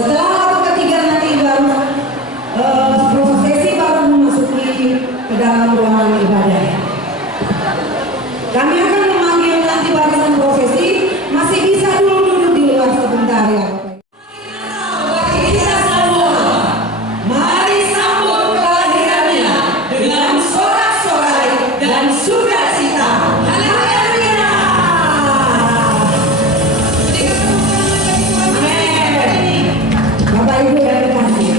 Setelah lagu ketiga nanti baru prosesi baru memasuki ke dalam ruangan ibadah. Kami akan memanggil nanti barisan prosesi, masih bisa dulu duduk di luar sebentar ya. Bagi kita semua, mari sambut kelahirannya dengan sorak-sorai dan sukacita. Haleluya! Bapak Ibu yang terkasih,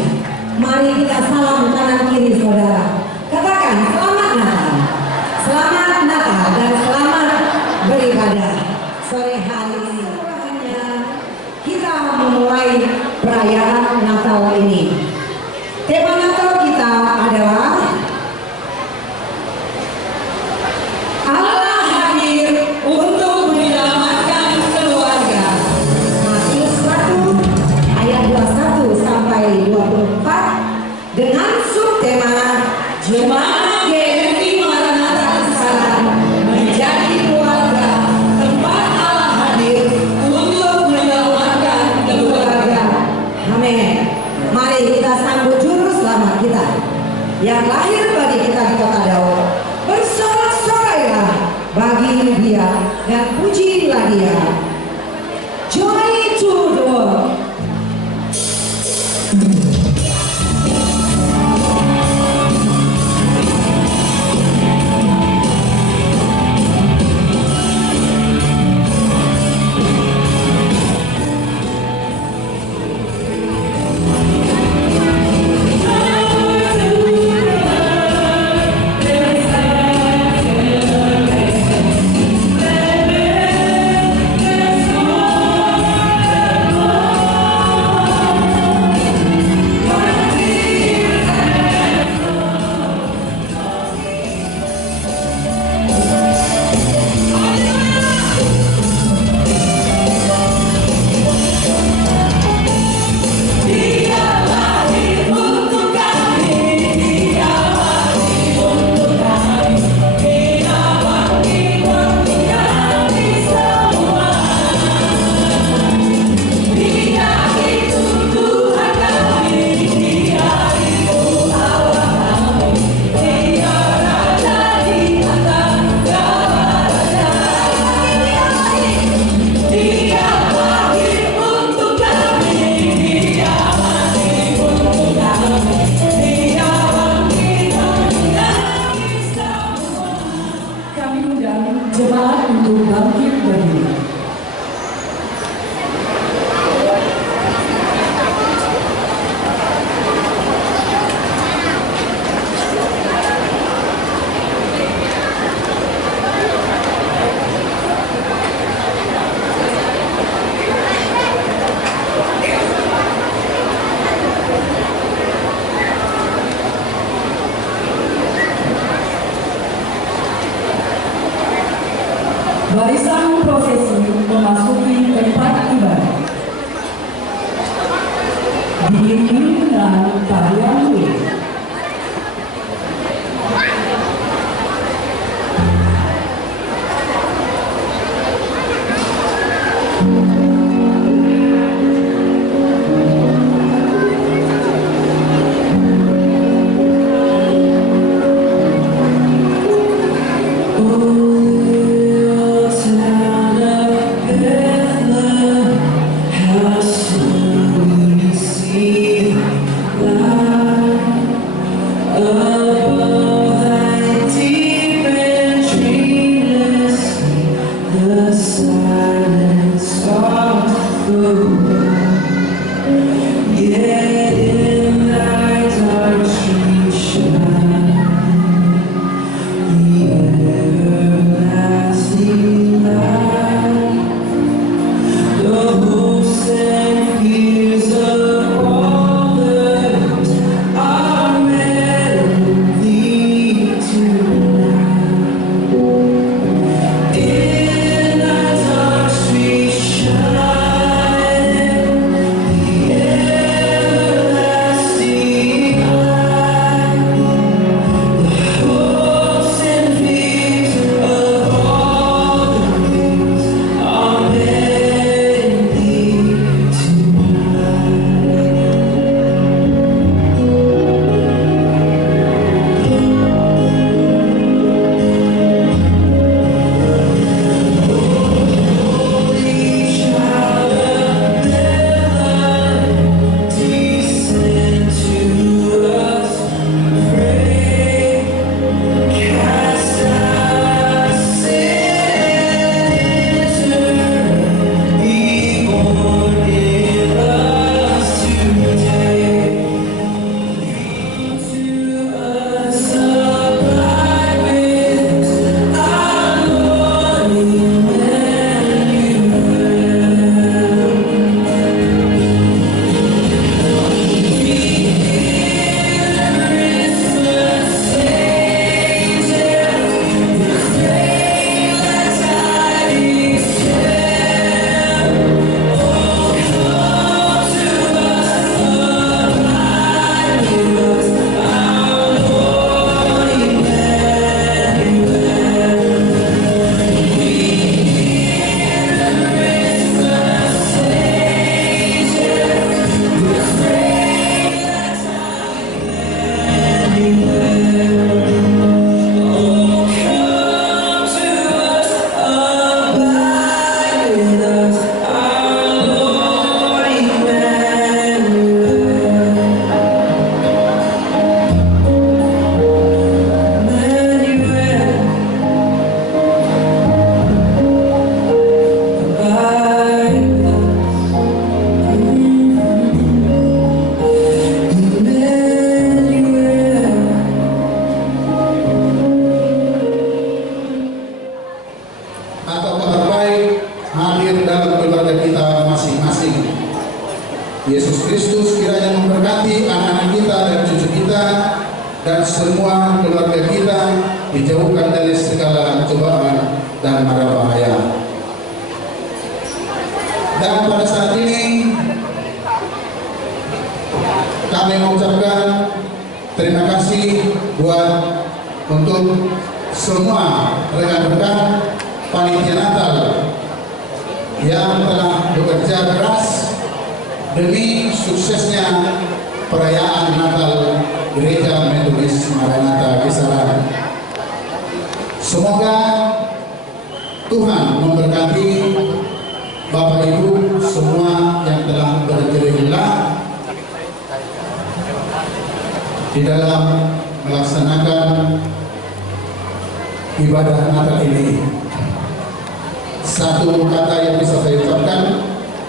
mari kita salam kanan kiri saudara. Katakan selamat Natal, selamat Natal dan selamat beribadah. Sore hari ini kita memulai perayaan Natal ini. Tema Natal kita adalah Allah hadir untuk menyelamatkan keluarga. Matius 1 ayat 21 sampai 24 dengan subtema Jemaat GMI Maranatha Kisaran menjadi keluarga tempat Allah hadir untuk menyelamatkan keluarga. Amin. Mari kita sambut juru selamat kita yang lahir bagi kita di kota Daud. Bersorak-sorailah bagi dia dan pujilah dia. Joy to the world. Jemaat untuk bangkit berdiri. Barisan prosesi memasuki tempat ibadah. Diiringi dengan tarian kuil. hadir dalam keluarga kita masing-masing. Yesus Kristus kiranya memberkati anak-anak kita dan cucu kita dan semua keluarga kita, dijauhkan dari segala cobaan dan mara bahaya. Dan pada saat ini kami mengucapkan terima kasih untuk semua rekan-rekan panitia Natal yang telah bekerja keras demi suksesnya perayaan Natal Gereja Metodis Maranatha Kisaran. Semoga Tuhan memberkati Bapak Ibu semua yang telah bergerak di dalam melaksanakan ibadah Natal ini. Satu kata yang bisa saya ucapkan,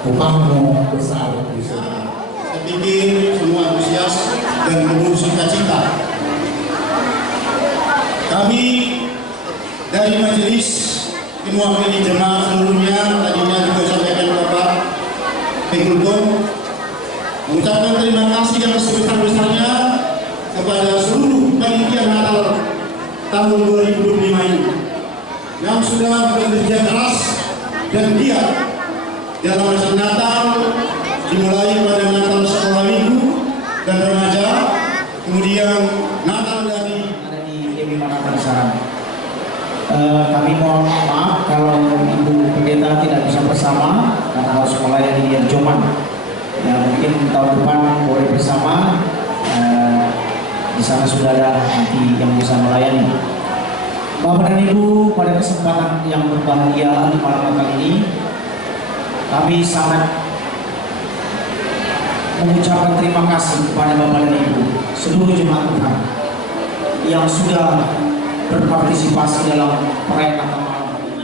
upahmu besar di surga. Saya pikir semua antusias dan penuh sukacita. Kami dari majelis mewakili jemaat seluruhnya, tadinya juga sampaikan Bapak Pengulkom, mengucapkan terima kasih yang sebesar-besarnya kepada seluruh panitia Natal tahun 2025 ini yang sudah bekerja keras dan giat dalam acara Natal, dimulai pada Natal sekolah minggu dan remaja, kemudian Natal dari Dewi Maranatha Kisaran. Kami mohon maaf kalau Ibu Pendeta tidak bisa bersama karena harus melayani di Joman. Ya, mungkin tahun depan boleh bersama. Di sana sudah ada nanti yang bisa melayani. Bapak dan Ibu, pada kesempatan yang berbahagia di malam Natal ini, kami sangat mengucapkan terima kasih kepada Bapak dan Ibu seluruh jemaat Tuhan yang sudah berpartisipasi dalam perayaan Natal malam ini.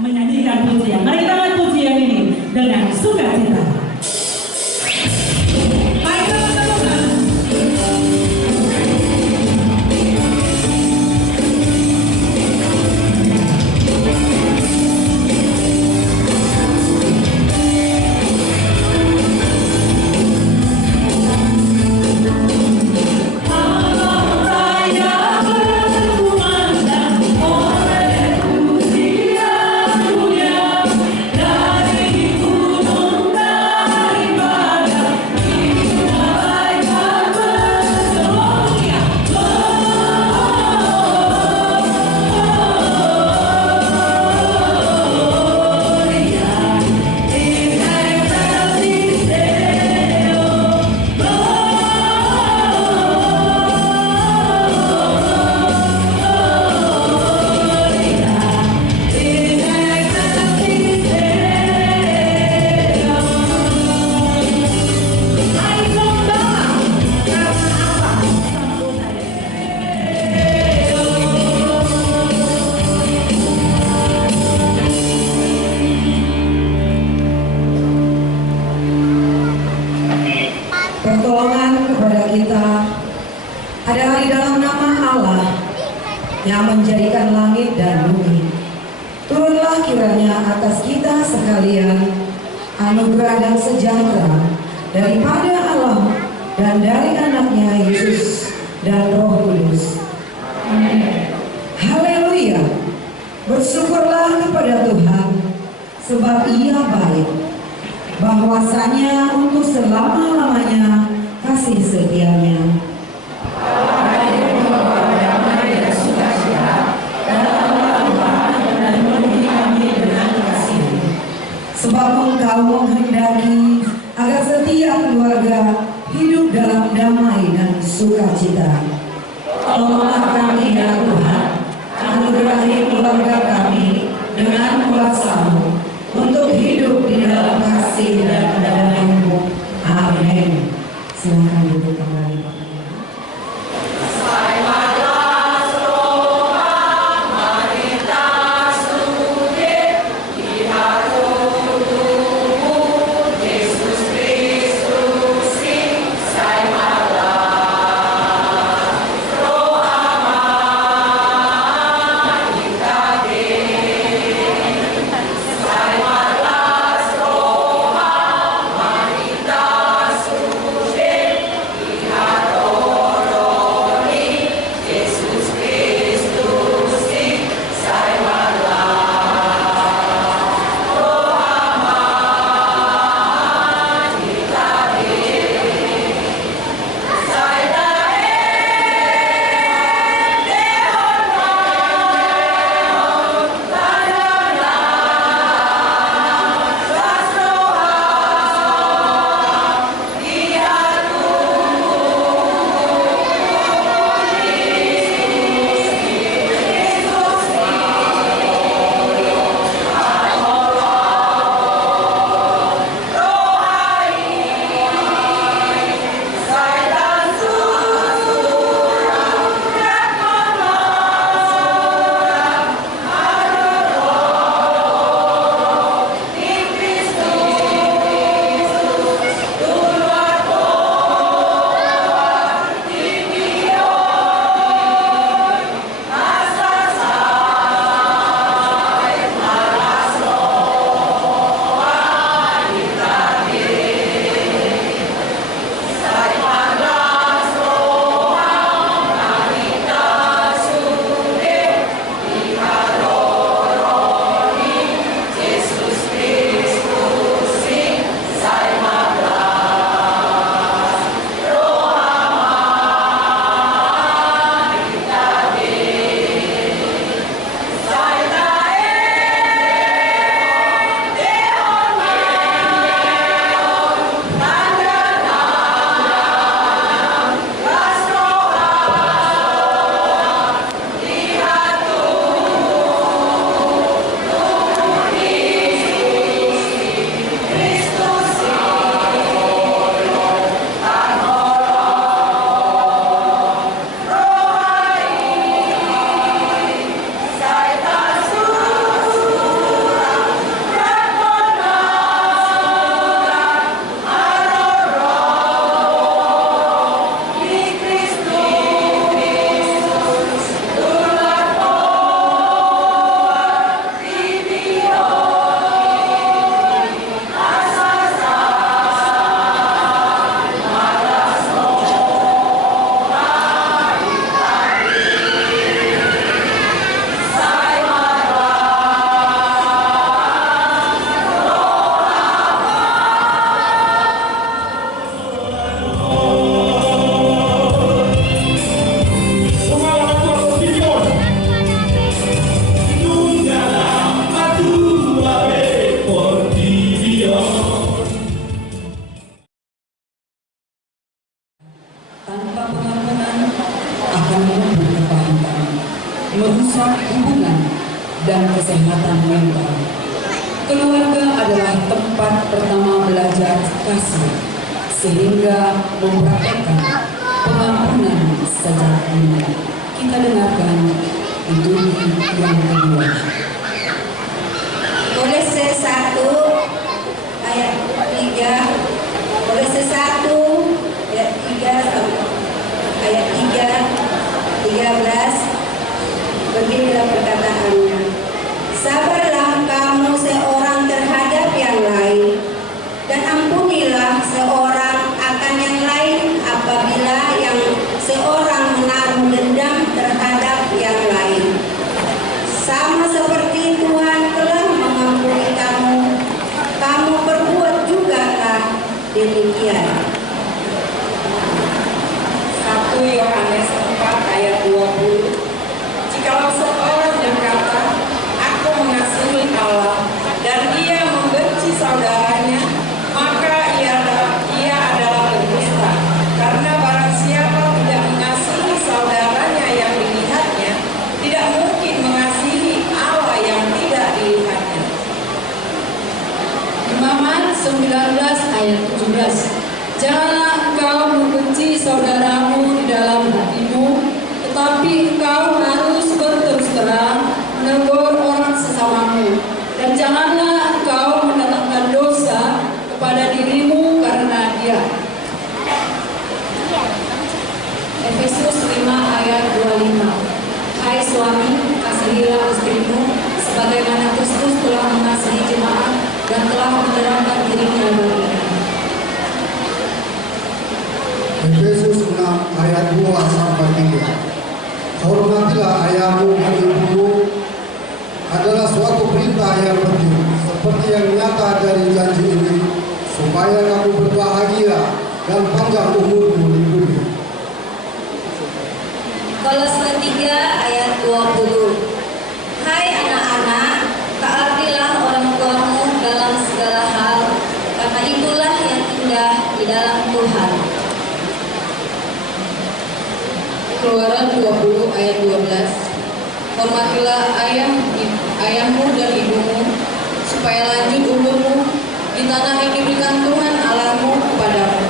Menyanyikan pujian. Mari kita lihat pujian ini dengan sukacita. Pertolongan kepada kita adalah di dalam nama Allah yang menjadikan langit dan bumi. Turunlah kiranya atas kita sekalian anugerah dan sejahtera daripada Allah dan dari anaknya Yesus dan Roh Kudus. Amin. Haleluya. Bersyukurlah kepada Tuhan sebab Ia baik, bahwasanya untuk selama-lamanya kasih setianya. Sebab Engkau menghendaki agar setiap keluarga hidup dalam damai dan sukacita. Tolonglah kami ya Tuhan, anugerahi keluarga kami dengan kuasa-Mu untuk hidup di dalam kasih dan kedatangan-Mu. Amin. Silakan duduk kembali Bapak. Saya keluarga adalah tempat pertama belajar kasih, sehingga mempraktekkan pengampunan sejak dini. Kita dengarkan itu yang kedua. Kolose 1 ayat 3, Kolose 1 ayat 13, beginilah perkataannya. Sabarlah kamu seorang terhadap yang lain, dan ampunilah seorang akan yang lain apabila yang seorang menaruh dendam terhadap yang lain. Sama seperti Tuhan telah mengampuni kamu, kamu berbuat jugalah demikian. 1 Yohanes 4 ayat 20. Jikalau seorang berkata, aku mengasihi Allah, dan ia membenci saudaranya, maka ia adalah berdusta. Karena barang siapa tidak mengasihi saudaranya yang dilihatnya, tidak mungkin mengasihi Allah yang tidak dilihatnya. Imamat 19 ayat 17. Janganlah engkau membenci saudaramu di dalam hatimu, tetapi engkau harus berterus terang menegur orang sesamamu. Dan janganlah engkau mendatangkan dosa kepada dirimu karena dia. Efesus 5 ayat 25. Hai suami, kasihilah istrimu sebagaimana Kristus telah mengasihi jemaat dan telah menyerahkan dirinya baginya. Efesus 6 ayat 2 sampai 3. Hormatilah ayahmu dan ibumu adalah suatu perintah yang penting, seperti yang nyata dari janji ini, supaya kamu berbahagia dan panjang umurmu di bumi. Kolose 3 ayat 20. Hai anak-anak, taatilah orang tuamu dalam segala hal, karena itulah yang indah di dalam Tuhan. Keluaran 20 ayat 12. Hormatilah ayahmu dan ibumu, supaya lanjut umurmu di tanah yang diberikan Tuhan Allahmu kepadamu.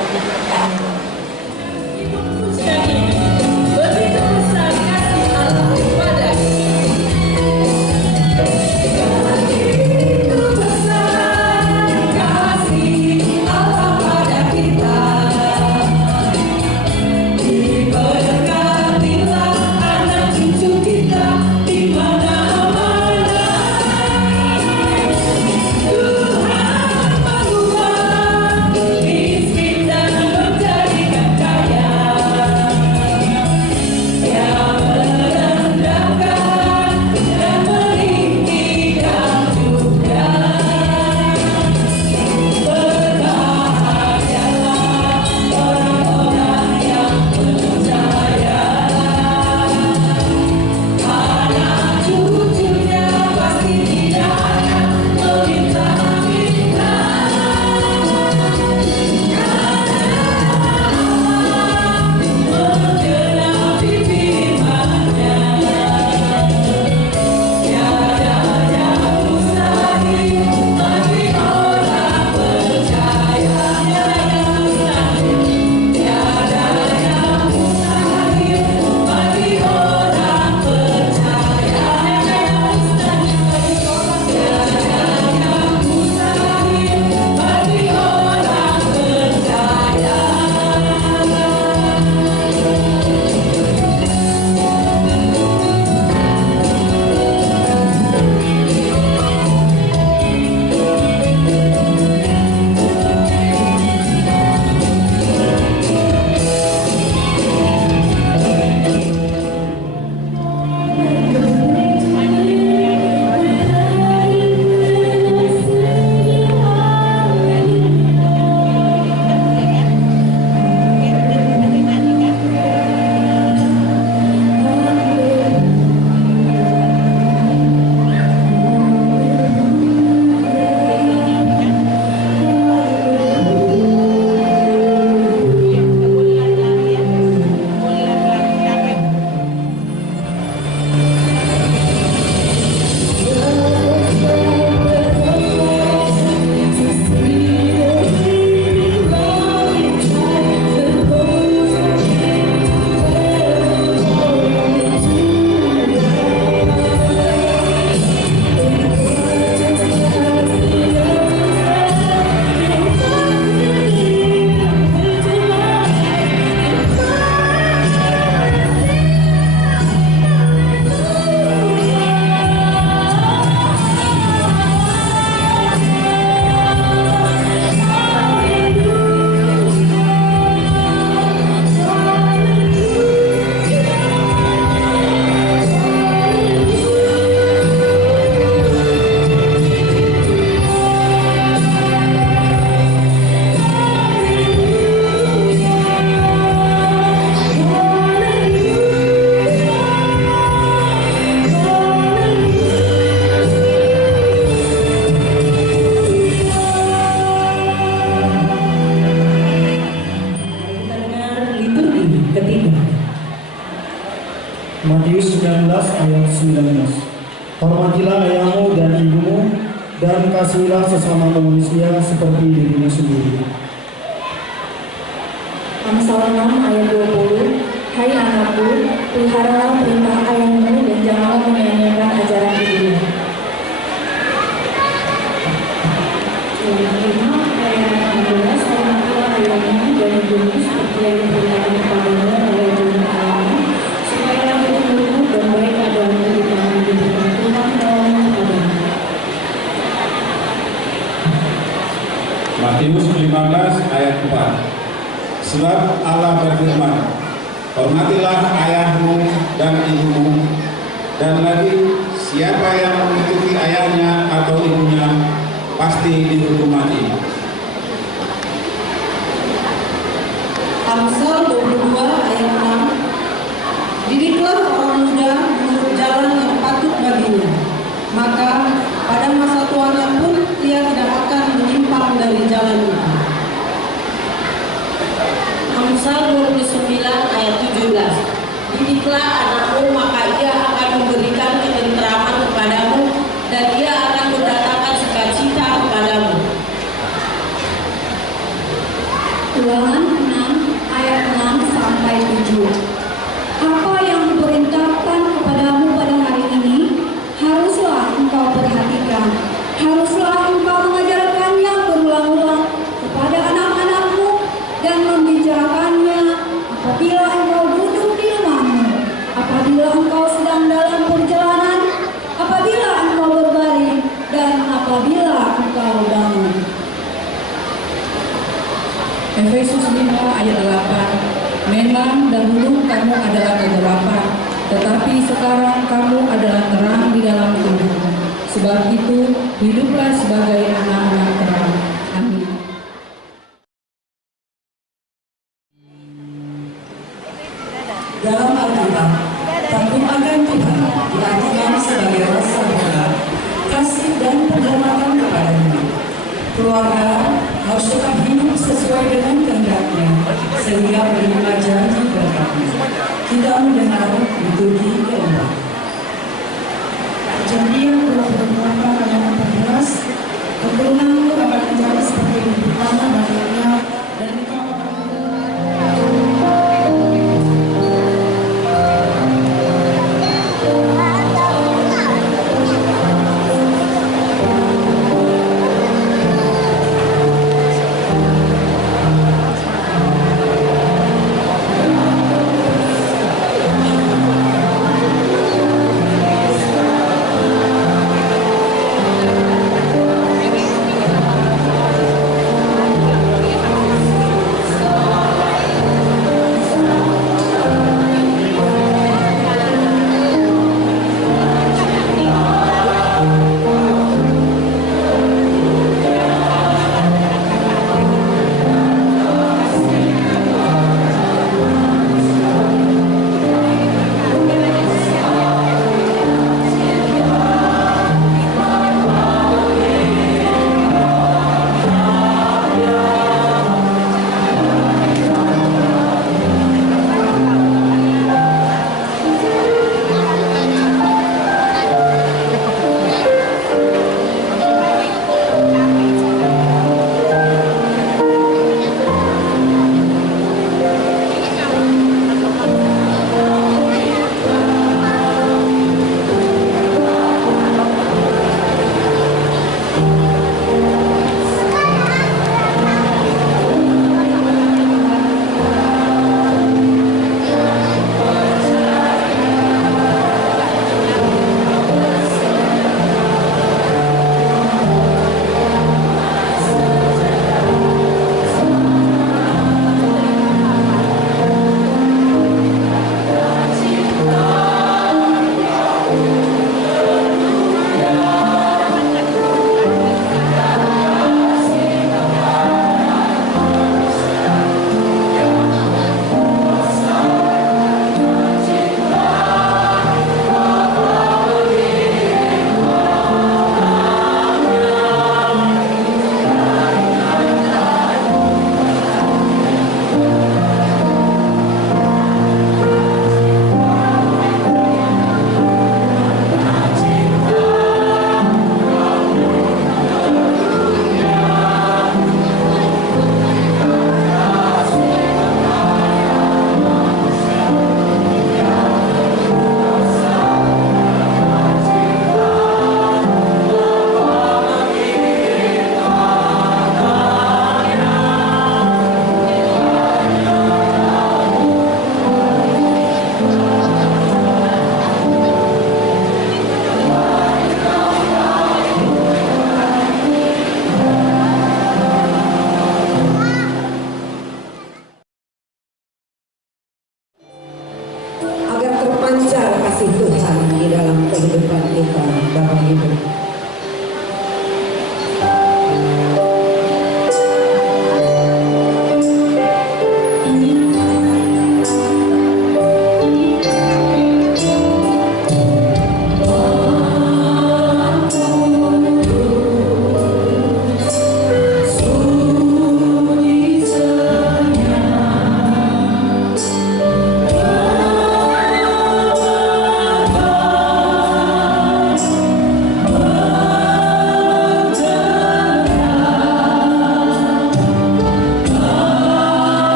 Begitu besar kasih Allah kepada begitu besar kasih Allah pada kita. Diberkatilah anak cucu kita di mana-mana. Tuhan mengubah 19. Hormatilah ayahmu dan ibumu, dan kasihilah sesama manusia seperti dirimu sendiri. Amsal 6 ayat 20. Hai anakku, peliharalah perintah ayahmu dan janganlah menyanyiakan ajaran ibumu. 5 ayat 16. Hormatilah ayahmu dan ibumu seperti yang diperintahkan kepadamu oleh Tuhan Allahmu, supaya hidupmu dan baik padamu di tangan Tuhan Allahmu kepadamu. Matius 15 ayat 4. Sebab Allah berfirman, hormatilah ayahmu dan ibumu, dan lagi siapa yang mengikuti ayahnya atau ibunya pasti dihukum mati. Amsal 22 ayat 6. Didiklah orang muda menurut jalan yang patut baginya, maka pada masa tuanya pun ia tidak akan menyimpang dari jalan itu. Amsal 29 ayat 17. Didiklah anakmu, maka ia akan memberikan ketenteraman kepadamu, dan ia akan mendatangkan sukacita kepadamu. Ulangan 6 ayat 6 sampai 7. Apa yang diperintahkan kepadamu pada hari ini haruslah engkau perhatikan, haruslah engkau mengajarkannya berulang-ulang kepada anak-anakmu dan membicarakannya apabila engkau duduk di rumahmu, apabila engkau sedang dalam perjalanan, apabila engkau berbaring, dan apabila engkau bangun. Efesus 5 ayat 8. Memang dahulu kamu adalah kegelapan, tetapi sekarang kamu adalah terang di dalam Tuhan. Sebab itu, hiduplah sebagai anak-anak terang. Amin. Dalam Alkitab, takut akan Tuhan diartikan sebagai rasa hormat, kasih dan penghormatan kepadanya. Keluarga harus tetap hidup sesuai dengan kehendaknya, sehingga menerima janji berkatnya. Tidak mendengar dituji kehendak. Kejadian 28 ayat 14. Keturunanmu akan menjadi seperti yang pertama baginya, dan engkau akan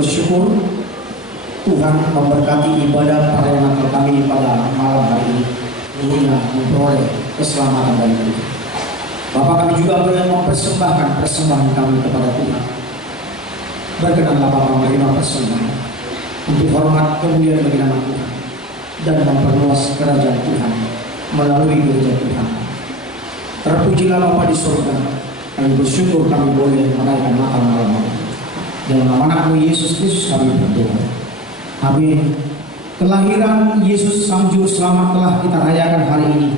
bersyukur Tuhan memberkati ibadah perayaan Natal kami pada malam hari ini hingga memperoleh keselamatan dari Tuhan. Bapak, kami juga boleh mempersembahkan persembahan kami kepada Tuhan. Berkenanlah Bapak menerima persembahan untuk hormat kemuliaan bagi nama Tuhan dan memperluas kerajaan Tuhan melalui gereja Tuhan. Terpujilah Bapa di surga. Kami bersyukur kami boleh merayakan Natal malam ini. Dalam nama anakmu Yesus Kristus kami berdoa. Amin. Kelahiran Yesus Sang Juru Selamat telah kita rayakan hari ini.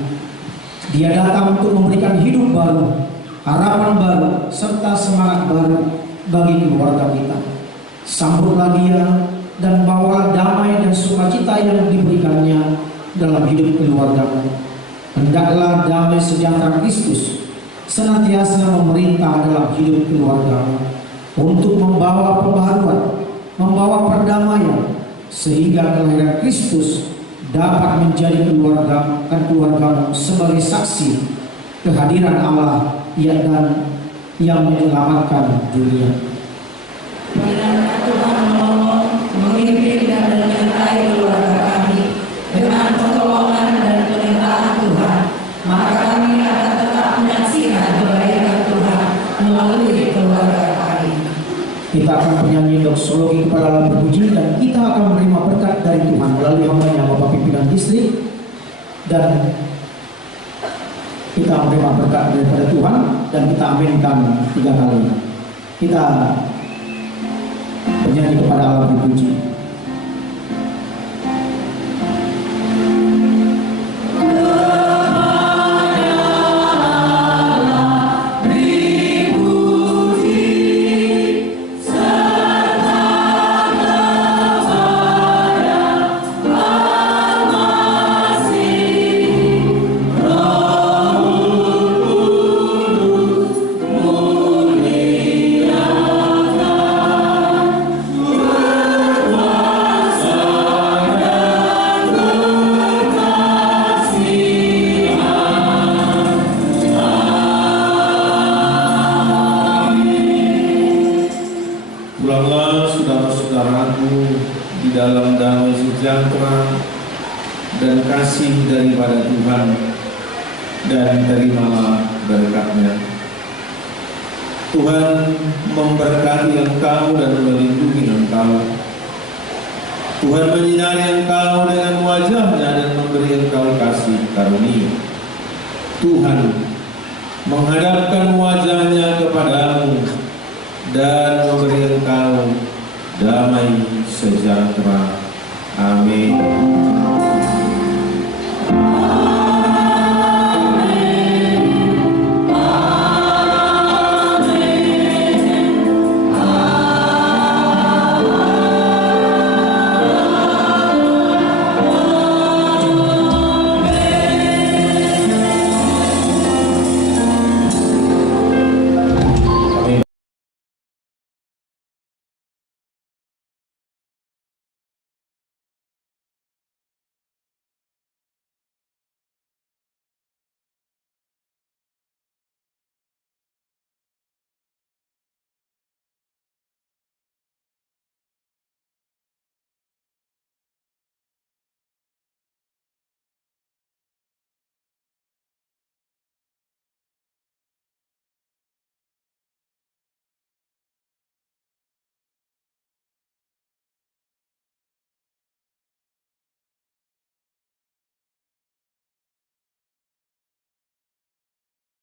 Dia datang untuk memberikan hidup baru, harapan baru, serta semangat baru bagi keluarga kita. Sambutlah dia dan bawalah damai dan sukacita yang diberikannya dalam hidup keluargamu. Hendaklah damai sejahtera Kristus senantiasa memerintah dalam hidup keluargamu untuk membawa pembaharuan, membawa perdamaian, sehingga kelahiran Kristus dapat menjadi keluargamu sebagai saksi kehadiran Allah dan yang menyelamatkan dunia. Kiranya Tuhan menolong, memimpin dan menyertai keluarga kami dengan pertolongan dan perintahan Tuhan, maka kami akan tetap menyaksikan kebaikan Tuhan melalui keluarga kami. Kita akan bernyanyi doksologi kepada Allah berpuji, dan kita akan menerima berkat dari Tuhan melalui hambanya Bapak Pimpinan Distrik, dan kita menerima berkat daripada Tuhan dan kita aminkan 3 kali. Kita bernyanyi kepada Allah berpuji. Pulanglah saudara-saudaraku di dalam damai sejahtera dan kasih daripada Tuhan, dan terimalah berkat-Nya. Tuhan memberkati engkau dan melindungi engkau. Tuhan menyinari engkau dengan wajah-Nya dan memberi engkau kasih karunia. Tuhan menghadapkan wajah-Nya kepadamu dan memberi engkau damai sejahtera.